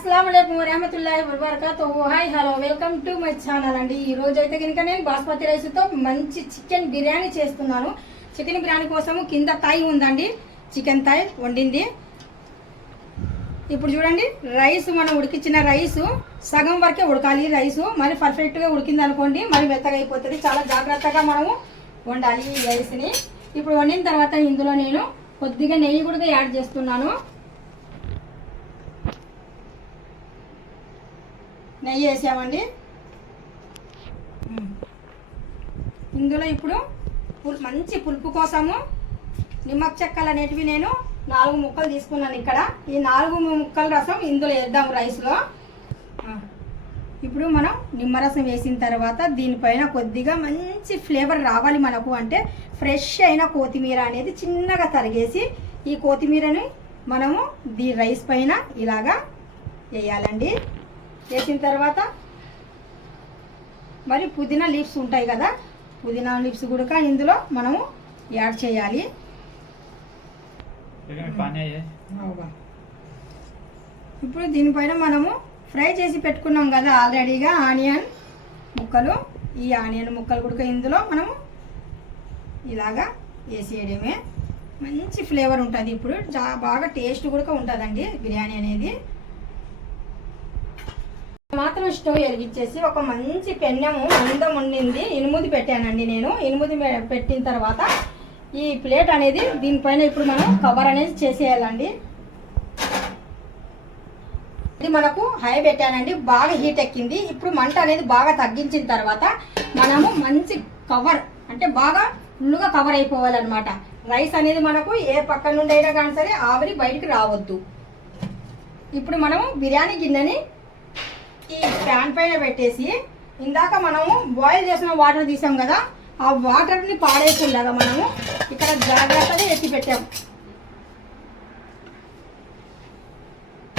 अस्सलाम वालेकुम रहमतुल्लाहि व बरकातुहू। Hi hello welcome to my channel అండి। ఈ రోజు అయితే కనుక నేను బాస్మతి రైస్ తో మంచి చికెన్ బిర్యానీ చేస్తున్నాను। చికెన్ బిర్యానీ కోసం కింద తాయి ఉందండి, చికెన్ తాయి వండింది। ఇప్పుడు చూడండి, రైస్ మనం ఉడికించిన రైస్ సగం వరకే ఉడకాలి। రైస్ మరి పర్ఫెక్ట్ గా ఉడికింది అనుకోండి మరి మెత్తగా అయిపోతుంది। చాలా జాగ్రత్తగా మనము వండాలి ఈ రైస్ ని। ఇప్పుడు వండిన తర్వాత ఇందులో నేను కొద్దిగా నెయ్యి కూడా యాడ్ చేస్తున్నాను। నెయ్యి వేసామండి ఇందులో। ఇప్పుడు మంచి పులుపు కోసము నిమ్మక చెక్కలు అనేటివి నేను 4 ముక్కలు తీసుకున్నాను। ఇక్కడ ఈ 4 ముక్కల రసం ఇందులో వేద్దాం రైస్లో। ఇప్పుడు మనం నిమ్మరసం వేసిన తర్వాత దీనిపైన కొద్దిగా మంచి ఫ్లేవర్ రావాలి మనకు అంటే ఫ్రెష్ అయిన కొత్తిమీర అనేది చిన్నగా తరిగేసి ఈ కొత్తిమీరని మనము రైస్ పైన ఇలాగా వేయాలండి। వేసిన తర్వాత మరి పుదీనా లీవ్స్ ఉంటాయి కదా, పుదీనా లీవ్స్ కూడా ఇందులో మనము యాడ్ చేయాలి। ఇప్పుడు దీనిపైన మనము ఫ్రై చేసి పెట్టుకున్నాం కదా ఆల్రెడీగా ఆనియన్ ముక్కలు, ఈ ఆనియన్ ముక్కలు కూడా ఇందులో మనము ఇలాగా వేసేయడమే। మంచి ఫ్లేవర్ ఉంటుంది, ఇప్పుడు బాగా టేస్ట్ కూడా ఉంటుందండి బిర్యానీ అనేది। మాత్రం స్టవ్ వెలిగించేసి ఒక మంచి పెన్నెము మందం ఉండింది ఇనుముది పెట్టానండి నేను। ఇనుముది పెట్టిన తర్వాత ఈ ప్లేట్ అనేది దీనిపైన ఇప్పుడు మనం కవర్ అనేది చేసేయాలండి। ఇది మనకు హై పెట్టానండి, బాగా హీట్ ఎక్కింది। ఇప్పుడు మంట అనేది బాగా తగ్గించిన తర్వాత మనము మంచి కవర్ అంటే బాగా ఫుల్గా కవర్ అయిపోవాలన్నమాట। రైస్ అనేది మనకు ఏ పక్క నుండి అయినా కానీ సరే ఆవిరి బయటికి రావద్దు। ఇప్పుడు మనము బిర్యానీ గిన్నెని ఈ ప్యాన్ పైన పెట్టేసి ఇందాక మనము బాయిల్ చేసిన వాటర్ తీసాం కదా, ఆ వాటర్ని పాడేసేలాగా మనము ఇక్కడ జాగ్రత్తగా ఎత్తి పెట్టాము।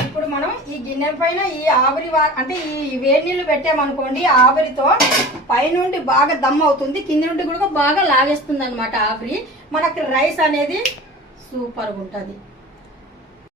ఇప్పుడు మనం ఈ గిన్నె పైన ఈ ఆవిరి అంటే ఈ వేడి నీళ్ళు పెట్టామనుకోండి, ఆవిరితో పైనుండి బాగా దమ్ అవుతుంది, కింది నుండి కూడా బాగా లాగేస్తుంది అనమాట ఆవిరి। మనకి రైస్ అనేది సూపర్గా ఉంటుంది।